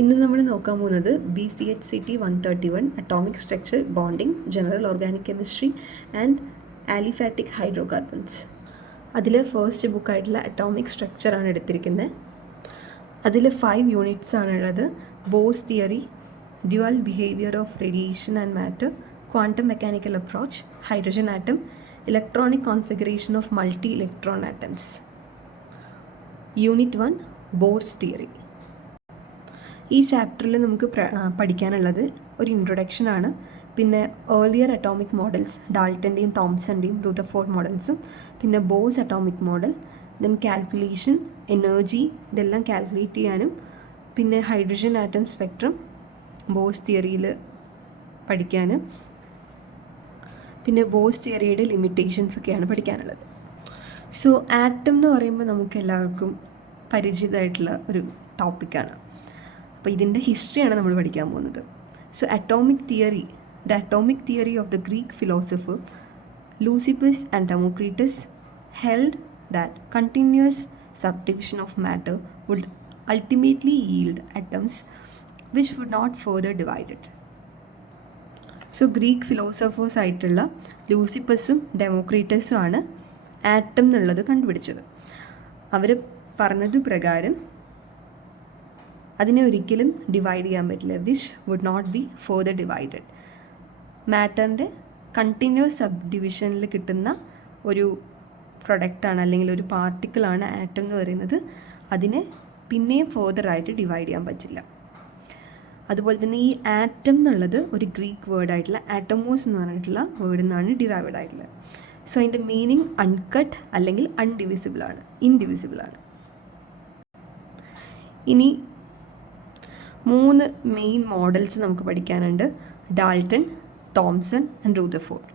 ഇന്ന് നമ്മൾ നോക്കാൻ പോകുന്നത് BCHCT 131 atomic structure bonding general organic chemistry and aliphatic hydrocarbons. അതിൽ ഫസ്റ്റ് ബുക്കായിട്ടുള്ള അറ്റോമിക് സ്ട്രക്ചറാണ് എടുത്തിരിക്കുന്നത്. അതിൽ 5 യൂണിറ്റ്സ് ആണുള്ളത്. Boss theory, dual behaviour of radiation and matter, quantum mechanical approach, hydrogen atom, electronic configuration of multi electron atoms. Unit 1 Bohr's theory. ഈ ചാപ്റ്ററിൽ നമുക്ക് പഠിക്കാനുള്ളത് ഒരു ഇൻട്രൊഡക്ഷനാണ്. പിന്നെ ഏർലിയർ അറ്റോമിക് മോഡൽസ്, ഡാൾട്ടൻ്റെയും തോംസൻ്റെയും റുദർഫോർഡ് മോഡൽസും, പിന്നെ boss atomic model, then calculation, energy, ഇതെല്ലാം calculate ചെയ്യാനും, പിന്നെ ഹൈഡ്രജൻ ആറ്റം സ്പെക്ട്രം ബോസ് തിയറിയിൽ പഠിക്കാനും, പിന്നെ ബോസ് തിയറിയുടെ ലിമിറ്റേഷൻസ് ഒക്കെയാണ് പഠിക്കാനുള്ളത്. സോ ആറ്റം എന്ന് പറയുമ്പോൾ നമുക്ക് എല്ലാവർക്കും പരിചിതമായിട്ടുള്ള ഒരു ടോപ്പിക്കാണ്. അപ്പോൾ ഇതിൻ്റെ ഹിസ്റ്ററിയാണ് നമ്മൾ പഠിക്കാൻ പോകുന്നത്. So atomic theory, the atomic theory of the Greek philosopher Leucippus and Democritus held that continuous subdivision of matter would ultimately yield atoms which would not further divided. So Greek philosophers ആയിട്ടുള്ള ലൂസിപ്പസും ഡെമോക്രീറ്റസും ആണ് atom എന്നുള്ളത് കണ്ടുപിടിച്ചത്. അവർ പറഞ്ഞത് പ്രകാരം അതിനെ ഒരിക്കലും divide ചെയ്യാൻ പറ്റില്ല, which would not be further divided. മാറ്ററിൻ്റെ കണ്ടിന്യൂസ് സബ് ഡിവിഷനിൽ കിട്ടുന്ന ഒരു പ്രൊഡക്റ്റാണ് അല്ലെങ്കിൽ ഒരു പാർട്ടിക്കിളാണ് ആറ്റം എന്ന് പറയുന്നത്. അതിനെ പിന്നെയും ഫർദറായിട്ട് ഡിവൈഡ് ചെയ്യാൻ പറ്റില്ല. അതുപോലെ തന്നെ ഈ ആറ്റം എന്നുള്ളത് ഒരു ഗ്രീക്ക് വേർഡായിട്ടുള്ള ആറ്റമോസ് എന്ന് പറഞ്ഞിട്ടുള്ള വേർഡിൽ നിന്നാണ് ഡിറൈവഡ് ആയിട്ടുള്ളത്. സോ അതിൻ്റെ മീനിങ് അൺകട്ട് അല്ലെങ്കിൽ ഇൻഡിവിസിബിളാണ്. ഇനി 3 മെയിൻ മോഡൽസ് നമുക്ക് പഠിക്കാനുണ്ട്: ഡാൾട്ടൺ, തോംസൺ ആൻഡ് റുദർഫോർഡ്.